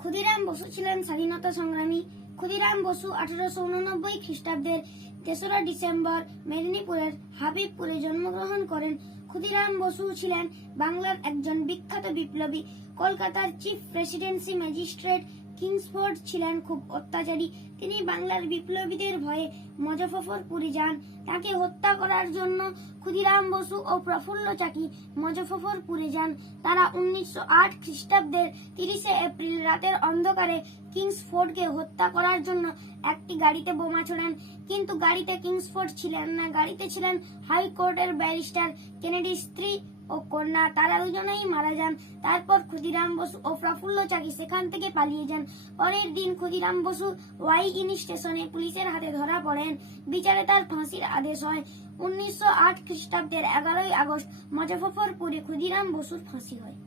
ক্ষুদিরাম বসু ছিলেন স্বাধীনতা সংগ্রামী। ক্ষুদিরাম বসু 1889 খ্রিস্টাব্দের 3রা ডিসেম্বর মেদিনীপুরের হাবিবপুরে জন্মগ্রহণ করেন। ক্ষুদিরাম বসু ছিলেন বাংলার একজন বিখ্যাত বিপ্লবী। কলকাতার চিফ প্রেসিডেন্সি ম্যাজিস্ট্রেট কিংসফোর্ড ছিলেন খুব অত্যাচারী। তিনি বাংলার বিপ্লবীদের ভয়ে মুজফ্ফরপুরে যান। তাকে হত্যা করার জন্য ক্ষুদিরাম বসু ও প্রফুল্ল চাকি মুজফ্ফরপুরে যান। তারা 1908 খ্রিস্টাব্দের 30 এপ্রিল রাতের অন্ধকারে কিংসফোর্ডকে হত্যা করার জন্য একটি গাড়িতে বোমা ছোড়েন। কিন্তু গাড়িতে কিংসফোর্ড ছিলেন না, গাড়িতে ছিলেন হাইকোর্টের ব্যারিস্টার কেনেডির স্ত্রী ও কন্যা। তারা দুজনেই মারা যান। তারপর ক্ষুদিরাম বসু ও প্রফুল্ল চাকি সেখান থেকে পালিয়ে যান। পরের দিন ক্ষুদিরাম বসু ওয়াইগিনি স্টেশনে পুলিশের হাতে ধরা পড়েন। বিচারে তার ফাঁসির আদেশ হয়। 1908 খ্রিস্টাব্দের 11ই আগস্ট মুজফ্ফরপুরে ক্ষুদিরাম বসুর ফাঁসি হয়।